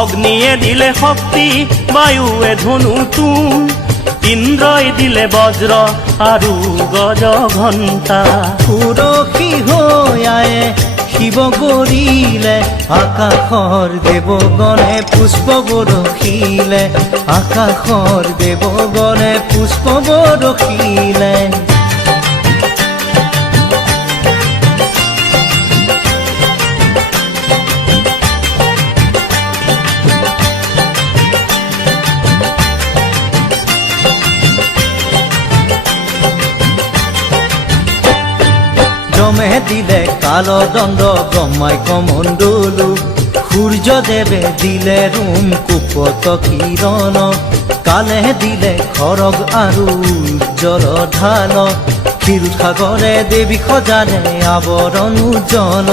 অগ্নিয়ে দিলে শক্তি, বায়ুৱে ধনু তুণ, ইন্দ্ৰই দিলে বজ্ৰ আৰু গজ ঘণ্টা। সুৰক্ষী হৈ আয়ে শিৱ কৰিলে, আকাশৰ দেৱগণে পুষ্প বৰষিলে, আকাশৰ দেৱগণে পুষ্প বৰষিলে। যমে দিলে কালদণ্ড, ব্ৰহ্মাই কমণ্ডলু, সূৰ্যদেৱে দিলে ৰোম কুপত কিৰণ, কালে দিলে খৰগ আৰু উজ্জ্বল ঢাল, ক্ষীৰোদ সাগৰে দেৱী সজালে আৱৰণ উজ্জ্বল।